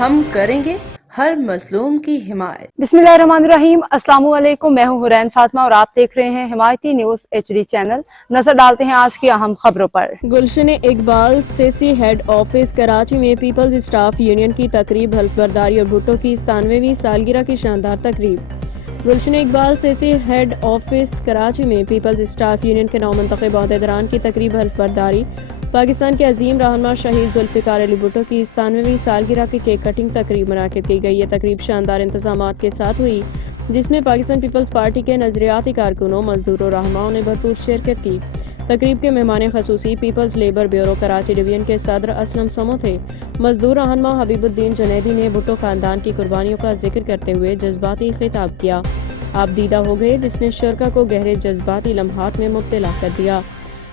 ہم کریں گے ہر مظلوم کی حمایت۔ بسمillahirrahmanirrahim، السلام علیکم، میں ہوں حرین فاطمہ اور آپ دیکھ رہے ہیں حمایتی نیوز HD چینل۔ نظر ڈالتے ہیں آج کی اہم خبروں پر۔ گلشن اقبال سیسی ہیڈ آفس کراچی میں پیپلز اسٹاف یونین کی تقریب، حلف برداری اور بھٹو کی 97ویں سالگرہ کی شاندار تقریب۔ گلشن اقبال سیسی ہیڈ آفس کراچی میں پیپلز اسٹاف یونین کے نو منتخب عہدیداران کی تقریب، حلف برداری، پاکستان کے عظیم رہنما شہید ذوالفقار علی بھٹو کی 97ویں سالگرہ کی کیک کٹنگ تقریب منعقد کی گئی۔ یہ تقریب شاندار انتظامات کے ساتھ ہوئی، جس میں پاکستان پیپلز پارٹی کے نظریاتی کارکنوں، مزدوروں اور رہنماؤں نے بھرپور شرکت کی۔ تقریب کے مہمان خصوصی peoples labour bureau Karachi division کے صدر اسلم سمو تھے۔ مزدور رہنما حبیب الدین جنیدی نے بھٹو خاندان کی قربانیوں کا ذکر کرتے ہوئے جذباتی خطاب کیا۔ آپ دیدہ ہو گئے، جس نے شرکا کو گہرے جذباتی لمحات میں مبتلا کر دیا۔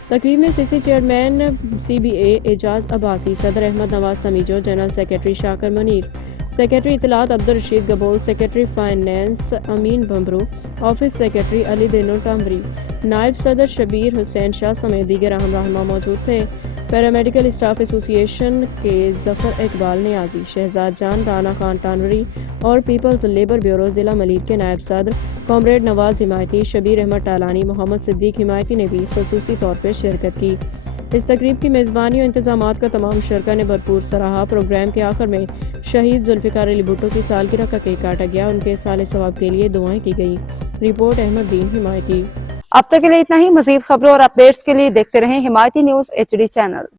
تقریب میں CC چیئرمین CBA اعجاز عباسی، صدر احمد نواز سمیجو، جنرل سیکرٹری شاکر منیر، سیکرٹری اطلاعات عبدالرشید گبول، سیکرٹری فائنانس امین بمبرو، آفس سیکرٹری علی دینو ٹامری، نائب صدر شبیر حسین شاہ سمیت دیگر اہم رہنما موجود تھے۔ پیرامیڈیکل اسٹاف ایسوسی ایشن کے ظفر اقبال نیازی، شہزاد جان، رانا خان ٹانوری اور پیپلز لیبر بیورو ضلع ملیر کے نائب صدر کامریڈ نواز حمایتی، شبیر احمد ٹالانی، محمد صدیق حمایتی نے بھی خصوصی طور پر شرکت کی۔ اس تقریب کی میزبانی اور انتظامات کا تمام شرکا نے بھرپور سراہا۔ پروگرام کے آخر میں شہید ذوالفقار علی بھٹو کی سالگرہ کا کیک کاٹا گیا، ان کے صالح ثواب کے لیے دعائیں کی گئیں۔ رپورٹ احمد دین حمایتی۔ اب تک کے لیے اتنا ہی، مزید خبروں اور اپڈیٹس کے لیے دیکھتے رہیں حمایتی نیوز HD چینل۔